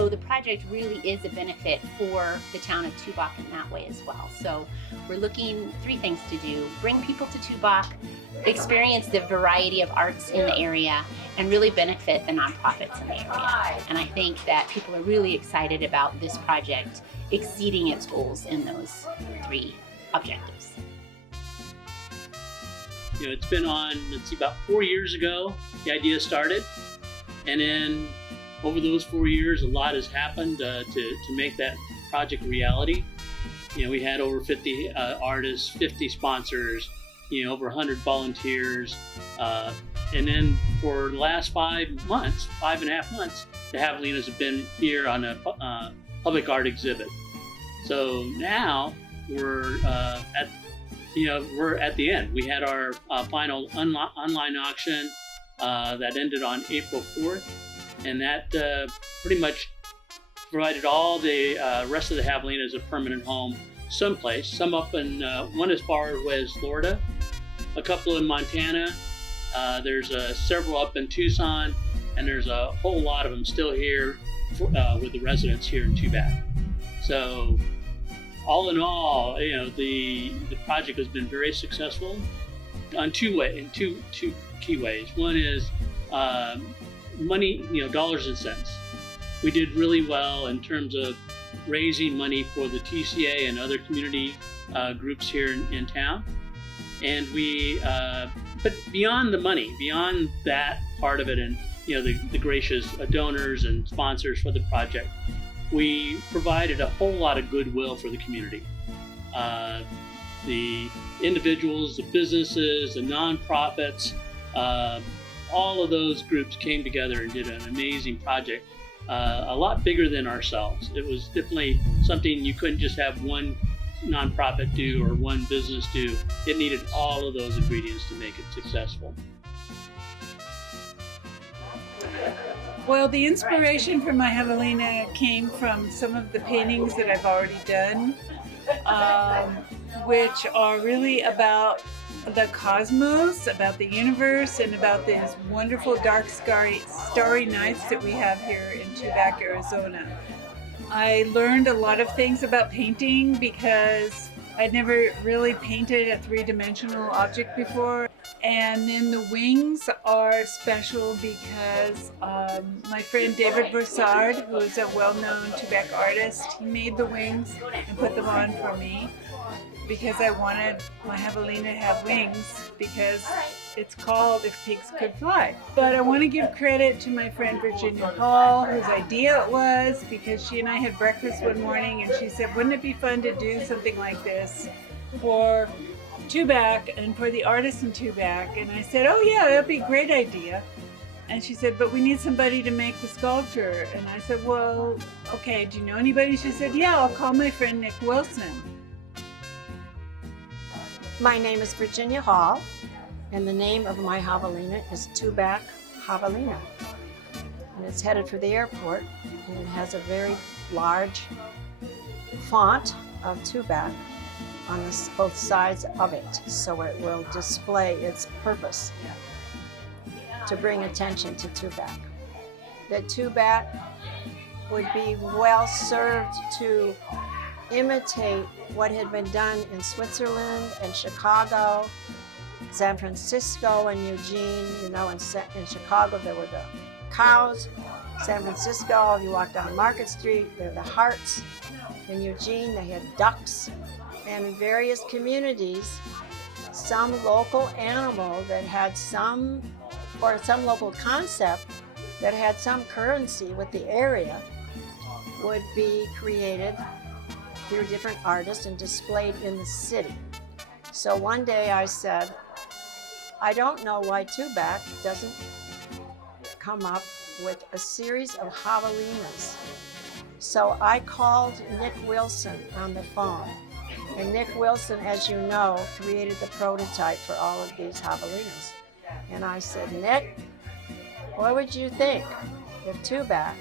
So the project really is a benefit for the town of Tubac in that way as well. So we're looking 3 things to do: bring people to Tubac, experience the variety of arts in the area, and really benefit the nonprofits in the area. And I think that people are really excited about this project exceeding its goals in those 3 objectives. It's been on, about 4 years ago, the idea started. And then over those 4 years, a lot has happened to make that project a reality. We had over 50 artists, 50 sponsors, over 100 volunteers. And then for the last 5.5 months, the Javelinas have been here on a public art exhibit. So now we're at the end. We had our final online auction that ended on April 4th, and that pretty much provided all the rest of the Javelinas a permanent home someplace. Some up in, one as far away as Florida, a couple in Montana, there's several up in Tucson, and there's a whole lot of them still here with the residents here in Tubac. So all in all, the project has been very successful in two key ways. One is money, dollars and cents. We did really well in terms of raising money for the TCA and other community groups here in town. And but beyond the money, beyond that part of it, and the gracious donors and sponsors for the project, we provided a whole lot of goodwill for the community. The individuals, the businesses, the nonprofits, all of those groups came together and did an amazing project, a lot bigger than ourselves. It was definitely something you couldn't just have one nonprofit do or one business do. It needed all of those ingredients to make it successful. Well, the inspiration for my Javelina came from some of the paintings that I've already done, which are really about the cosmos, about the universe, and about these wonderful dark starry nights that we have here in Tubac, Arizona. I learned a lot of things about painting because I'd never really painted a 3-dimensional object before. And then the wings are special because my friend David Broussard, who is a well-known Tubac artist, he made the wings and put them on for me because I wanted my Javelina to have wings, because it's called If Pigs Could Fly. But I want to give credit to my friend Virginia Hall, whose idea it was, because she and I had breakfast one morning and she said, wouldn't it be fun to do something like this for Tubac and for the artists in Tubac? And I said, oh yeah, that'd be a great idea. And she said, but we need somebody to make the sculpture. And I said, well, okay, do you know anybody? She said, yeah, I'll call my friend Nick Wilson. My name is Virginia Hall, and the name of my Javelina is Tubac Javelina. And it's headed for the airport, and it has a very large font of Tubac on both sides of it, so it will display its purpose to bring attention to Tubac. That Tubac would be well served to imitate what had been done in Switzerland and Chicago, San Francisco and Eugene. In Chicago there were the cows. San Francisco, you walk down Market Street, there are the hearts. In Eugene they had ducks. And in various communities, some local animal that had some local concept that had some currency with the area would be created through different artists and displayed in the city. So one day I said, I don't know why Tubac doesn't come up with a series of Javelinas. So I called Nick Wilson on the phone. And Nick Wilson, as you know, created the prototype for all of these Javelinas. And I said, Nick, what would you think if Tubac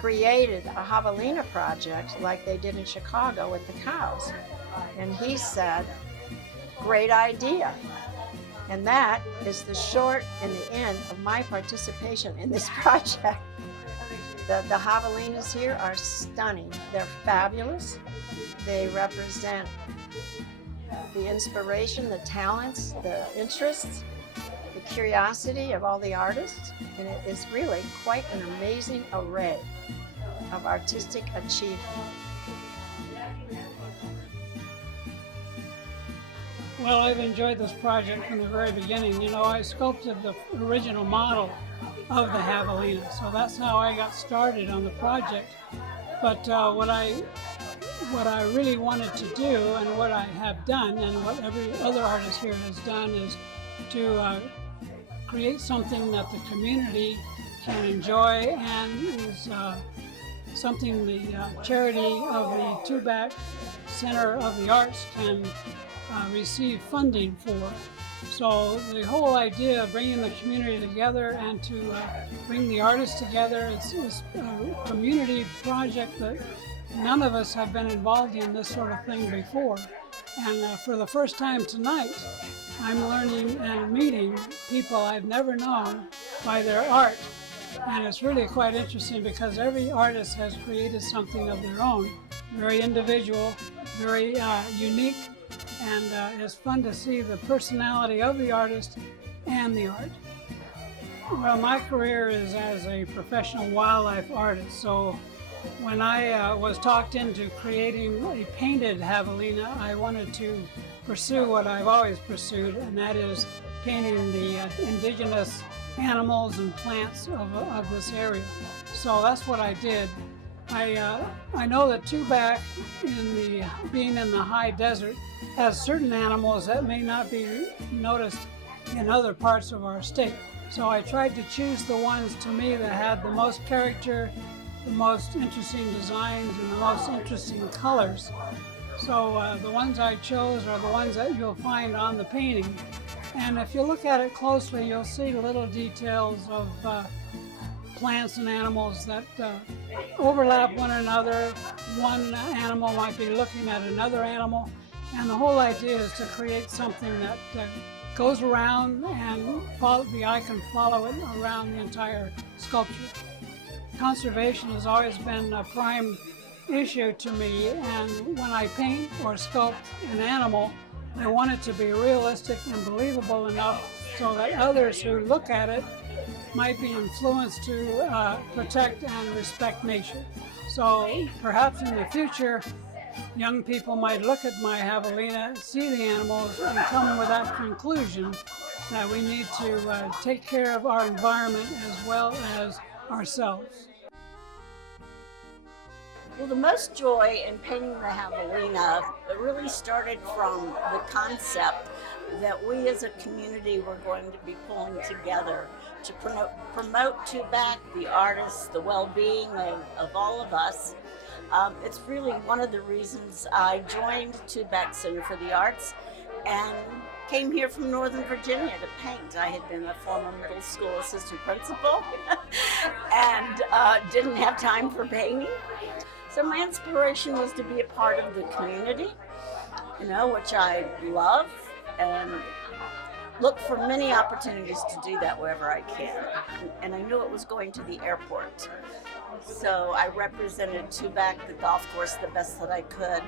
created a Javelina project like they did in Chicago with the cows? And he said, great idea. And that is the short and the end of my participation in this project. The Javelinas here are stunning. They're fabulous. They represent the inspiration, the talents, the interests, the curiosity of all the artists. And it is really quite an amazing array of artistic achievement. Well, I've enjoyed this project from the very beginning. You know, I sculpted the original model of the Javelina, so that's how I got started on the project. But what I really wanted to do, and what I have done, and what every other artist here has done, is to create something that the community can enjoy, and is something the charity of the Tubac Center of the Arts can receive funding for. So the whole idea of bringing the community together and to bring the artists together, it's a community project that none of us have been involved in this sort of thing before. And for the first time tonight, I'm learning and meeting people I've never known by their art. And it's really quite interesting because every artist has created something of their own, very individual, very unique, and it's fun to see the personality of the artist and the art. Well, my career is as a professional wildlife artist, so when I was talked into creating a painted javelina, I wanted to pursue what I've always pursued, and that is painting the indigenous animals and plants of this area. So that's what I did. I know that Tubac, being in the high desert, has certain animals that may not be noticed in other parts of our state. So I tried to choose the ones to me that had the most character, the most interesting designs, and the most interesting colors. So the ones I chose are the ones that you'll find on the painting. And if you look at it closely, you'll see little details of plants and animals that overlap one another. One animal might be looking at another animal. And the whole idea is to create something that goes around and the eye can follow it around the entire sculpture. Conservation has always been a prime issue to me, and when I paint or sculpt an animal, I want it to be realistic and believable enough so that others who look at it might be influenced to protect and respect nature. So perhaps in the future, young people might look at my javelina, see the animals, and come with that conclusion that we need to take care of our environment as well as ourselves. Well, the most joy in painting the javelina really started from the concept that we as a community were going to be pulling together to promote Tubac, the artists, the well-being of all of us. It's really one of the reasons I joined Tubac Center for the Arts and came here from Northern Virginia to paint. I had been a former middle school assistant principal and didn't have time for painting. So my inspiration was to be a part of the community, which I love, and look for many opportunities to do that wherever I can. And I knew it was going to the airport. So I represented Tubac, the golf course, the best that I could,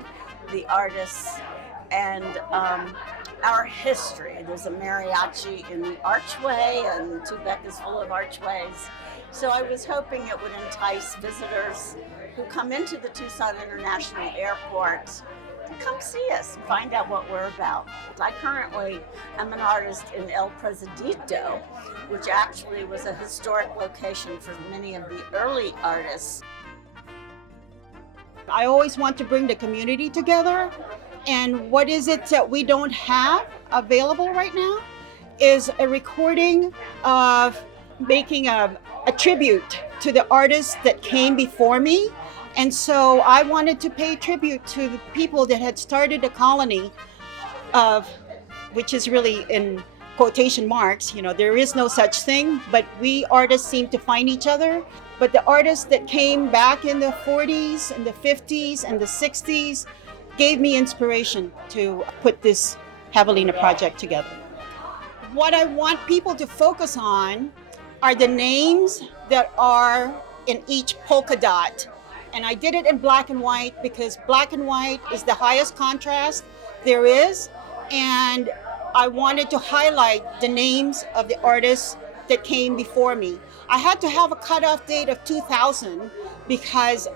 the artists, and our history. There's a mariachi in the archway, and Tubac is full of archways. So I was hoping it would entice visitors who come into the Tucson International Airport to come see us and find out what we're about. I currently am an artist in El Presidito, which actually was a historic location for many of the early artists. I always want to bring the community together, and what is it that we don't have available right now is a recording of making a tribute to the artists that came before me. And so I wanted to pay tribute to the people that had started the colony of, which is really in quotation marks, there is no such thing, but we artists seem to find each other. But the artists that came back in the 40s and the 50s and the 60s gave me inspiration to put this Javelina project together. what I want people to focus on are the names that are in each polka dot. And I did it in black and white because black and white is the highest contrast there is. And I wanted to highlight the names of the artists that came before me. I had to have a cutoff date of 2000 because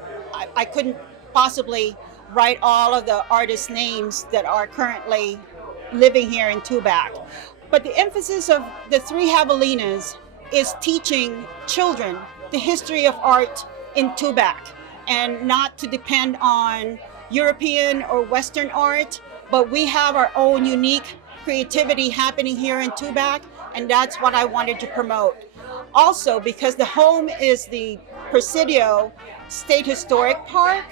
I couldn't possibly write all of the artists' names that are currently living here in Tubac. But the emphasis of the three Javelinas is teaching children the history of art in Tubac and not to depend on European or Western art, but we have our own unique creativity happening here in Tubac, and that's what I wanted to promote. Also, because the home is the Presidio State Historic Park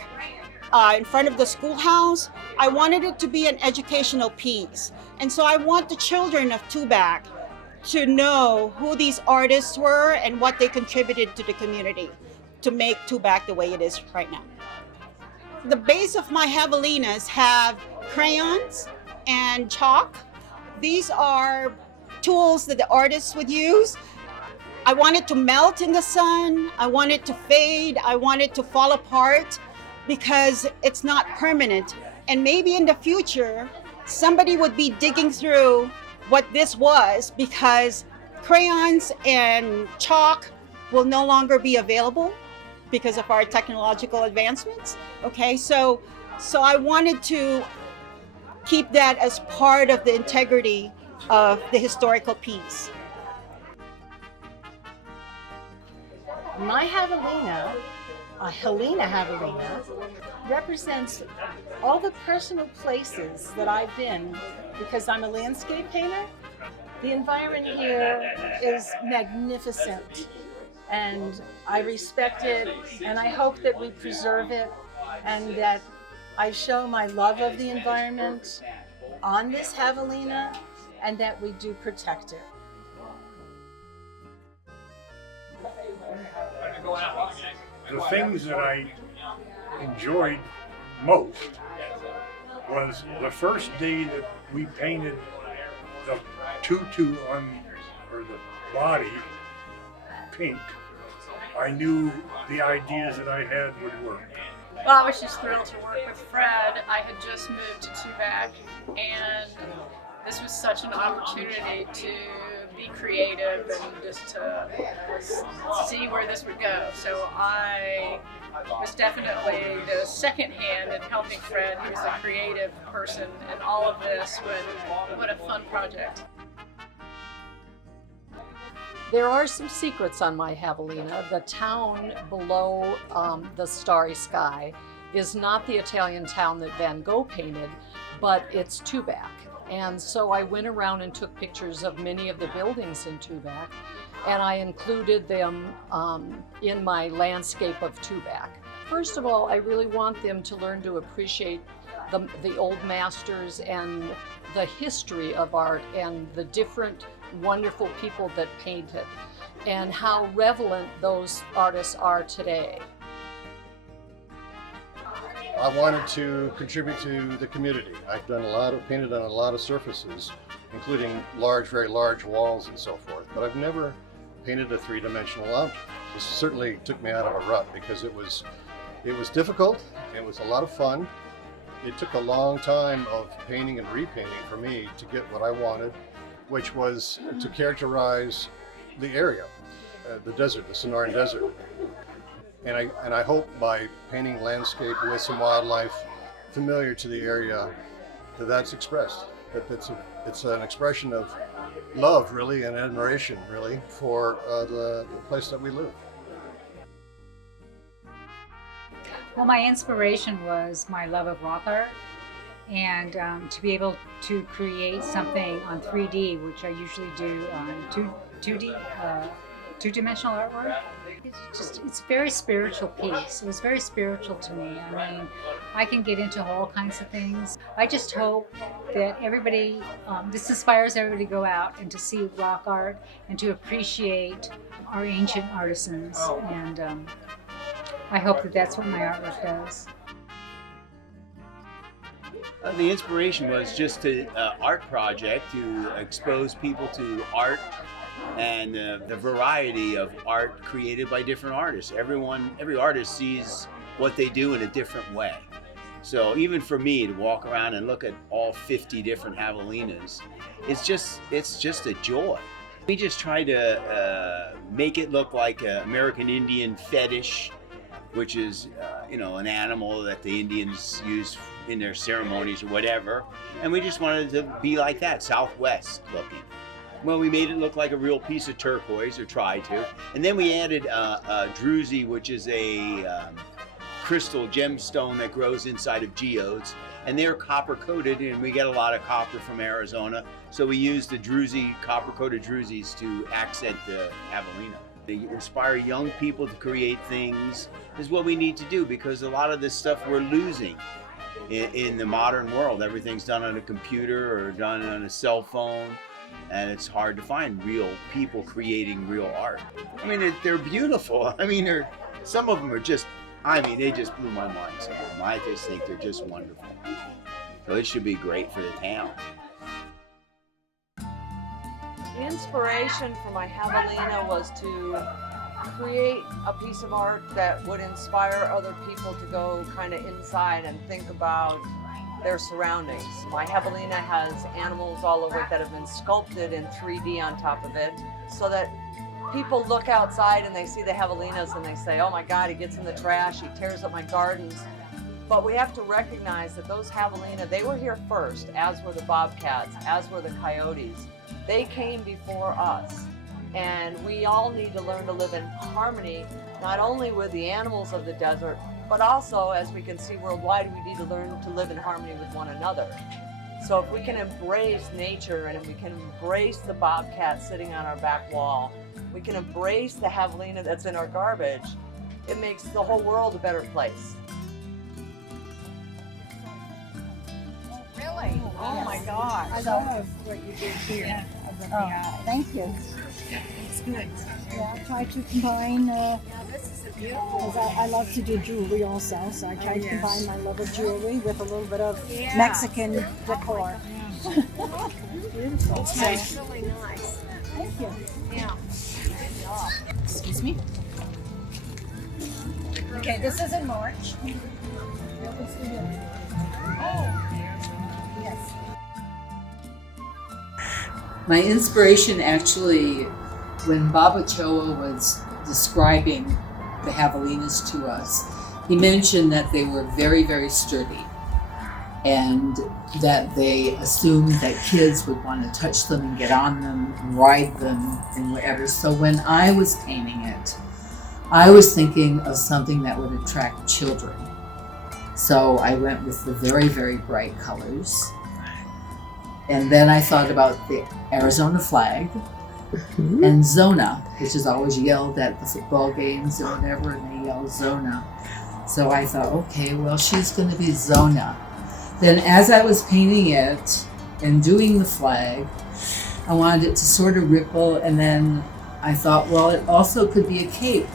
in front of the schoolhouse, I wanted it to be an educational piece. And so I want the children of Tubac to know who these artists were and what they contributed to the community to make Tubac the way it is right now. The base of my Javelinas have crayons and chalk. These are tools that the artists would use. I want it to melt in the sun. I want it to fade. I want it to fall apart because it's not permanent. And maybe in the future, somebody would be digging through what this was because crayons and chalk will no longer be available because of our technological advancements. Okay, so I wanted to keep that as part of the integrity of the historical piece. My Javelina, Helena Javelina, represents all the personal places that I've been because I'm a landscape painter. The environment here is magnificent and I respect it and I hope that we preserve it and that I show my love of the environment on this Javelina and that we do protect it. The things that I enjoyed most was the first day that we painted the tutu on, or the body, pink. I knew the ideas that I had would work. Well, I was just thrilled to work with Fred. I had just moved to Tubac, and this was such an opportunity to be creative and just to see where this would go. So I was definitely the second hand in helping Fred. He was a creative person in all of this, but what a fun project. There are some secrets on my Javelina. The town below the starry sky is not the Italian town that Van Gogh painted, but it's Tubac. And so I went around and took pictures of many of the buildings in Tubac, and I included them in my landscape of Tubac. First of all, I really want them to learn to appreciate the old masters and the history of art and the different wonderful people that painted and how relevant those artists are today. I wanted to contribute to the community. I've painted on a lot of surfaces, including large, very large walls and so forth, but I've never painted a three-dimensional object. This certainly took me out of a rut because it was difficult, it was a lot of fun. It took a long time of painting and repainting for me to get what I wanted, which was to characterize the area, the desert, the Sonoran Desert. And I hope by painting landscape with some wildlife familiar to the area that's expressed. That it's an expression of love, really, and admiration, really, for the place that we live. Well, my inspiration was my love of rock art, and to be able to create something on 3D, which I usually do on 2D, two-dimensional artwork. It's a very spiritual piece. It was very spiritual to me. I mean, I can get into all kinds of things. I just hope that everybody, this inspires everybody to go out and to see rock art and to appreciate our ancient artisans. And I hope that that's what my artwork does. The inspiration was just an art project to expose people to art and the variety of art created by different artists. Every artist sees what they do in a different way. So even for me to walk around and look at all 50 different javelinas, it's just a joy. We just try to make it look like an American Indian fetish, which is an animal that the Indians use in their ceremonies or whatever. And we just wanted to be like that, Southwest looking. Well, we made it look like a real piece of turquoise, or tried to. And then we added druzy, which is a crystal gemstone that grows inside of geodes. And they're copper coated, and we get a lot of copper from Arizona. So we use the druzy, copper coated druzys to accent the javelina. To inspire young people to create things is what we need to do, because a lot of this stuff we're losing in the modern world. Everything's done on a computer or done on a cell phone, and it's hard to find real people creating real art. I mean, they're beautiful. I mean, some of them are just, they just blew my mind, some of them. I just think they're just wonderful. So it should be great for the town. The inspiration for my javelina was to create a piece of art that would inspire other people to go kind of inside and think about their surroundings. My javelina has animals all over it that have been sculpted in 3D on top of it, so that people look outside and they see the javelinas and they say, oh my God, he gets in the trash, he tears up my gardens. But we have to recognize that those javelina, they were here first, as were the bobcats, as were the coyotes. They came before us, and we all need to learn to live in harmony, not only with the animals of the desert, but also, as we can see worldwide, we need to learn to live in harmony with one another. So if we can embrace nature, and if we can embrace the bobcat sitting on our back wall, we can embrace the javelina that's in our garbage, it makes the whole world a better place. Really? Oh my gosh. I love what you did here. Yeah. Thank you. It's good. Yeah, I try to combine, This is a beautiful. because I love to do jewelry also, so I try to yes. combine my love of jewelry with a little bit of Yeah. Mexican decor. Beautiful. It's nice. Really nice. Thank you. Yeah. Excuse me. Okay, this is in March. Yes. My inspiration actually, when Baba Choa was describing the javelinas to us, he mentioned that they were very, very sturdy, and that they assumed that kids would want to touch them and get on them and ride them and whatever. So when I was painting it, I was thinking of something that would attract children. So I went with the very, very bright colors. And then I thought about the Arizona flag and Zona, which is always yelled at the football games or whatever, and they yell Zona. So I thought, okay, well, she's going to be Zona. Then as I was painting it and doing the flag, I wanted it to sort of ripple, and then I thought, well, it also could be a cape.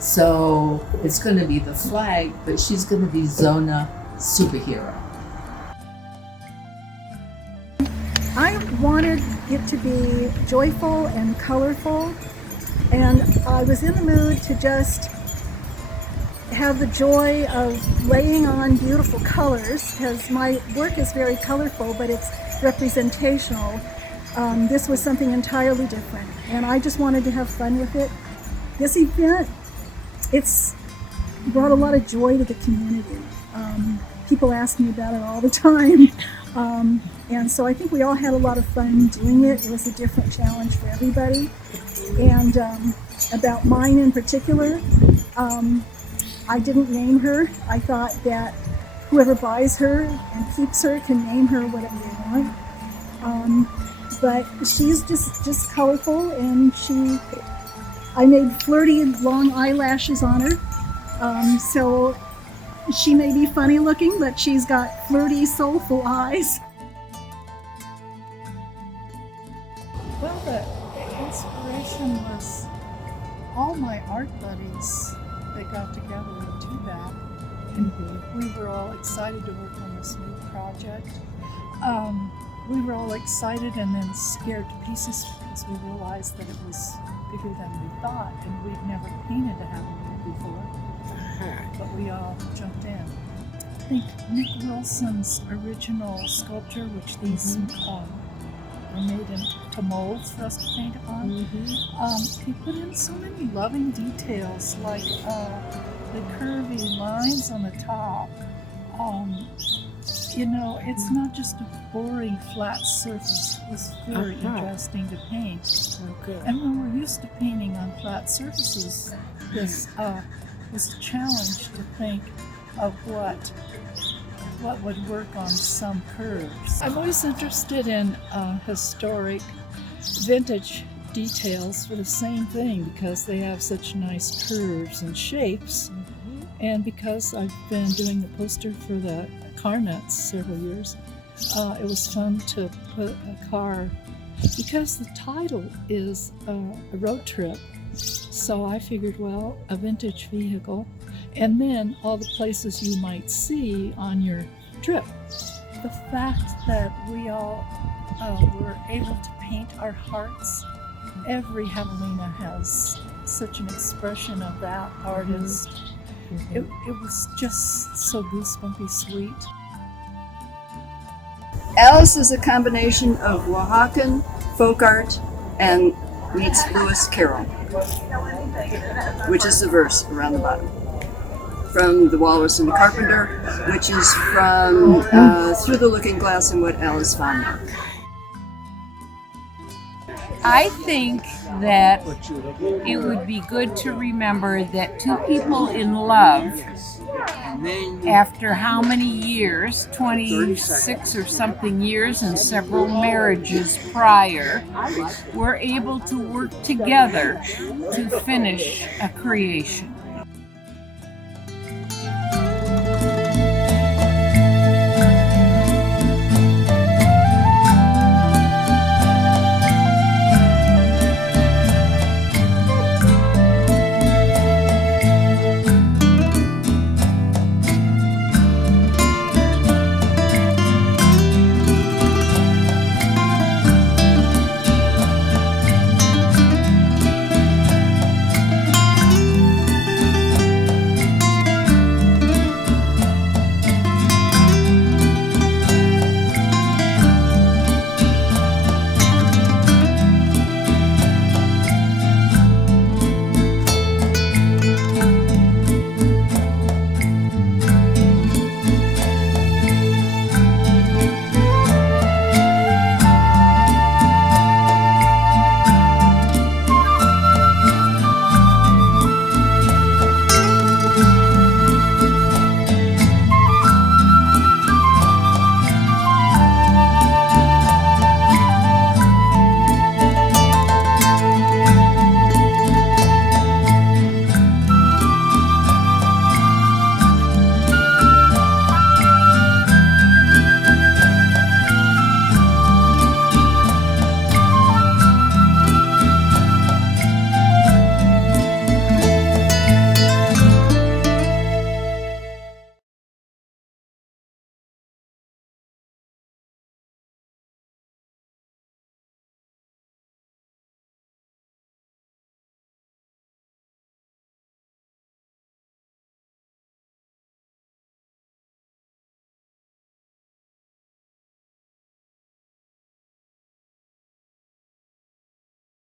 So it's going to be the flag, but she's going to be Zona superhero. I wanted it to be joyful and colorful, and I was in the mood to just have the joy of laying on beautiful colors, because my work is very colorful, but it's representational. This was something entirely different, and I just wanted to have fun with it. This event, it's brought a lot of joy to the community. People ask me about it all the time. And so I think we all had a lot of fun doing it. It was a different challenge for everybody. And about mine in particular, I didn't name her. I thought that whoever buys her and keeps her can name her whatever they want. But she's just colorful, and I made flirty long eyelashes on her. So she may be funny looking, but she's got flirty, soulful eyes. Well, the inspiration was all my art buddies that got together in Tubac, And we were all excited to work on this new project. We were all excited and then scared to pieces because we realized that it was bigger than we thought, and we'd never painted a javelina before. But we all jumped in. I think Nick Wilson's original sculpture, which these were made into molds for us to paint upon, he put in so many loving details, like the curvy lines on the top. You know, it's not just a boring flat surface. It was very interesting to paint. And when we're used to painting on flat surfaces, this was a challenge to think of what would work on some curves. I'm always interested in historic vintage details for the same thing because they have such nice curves and shapes. And because I've been doing the poster for the car nuts several years, it was fun to put a car, because the title is a road trip. So I figured, well, a vintage vehicle, and then all the places you might see on your trip. The fact that we all were able to paint our hearts. Every javelina has such an expression of that artist. It was just so goosebumpy sweet. Alice is a combination of Oaxacan folk art and meets Lewis Carroll, which is the verse around the bottom. From The Walrus and the Carpenter, which is from Through the Looking Glass and What Alice Found There. I think that it would be good to remember that two people in love, after how many years, 26 or something years and several marriages prior, were able to work together to finish a creation.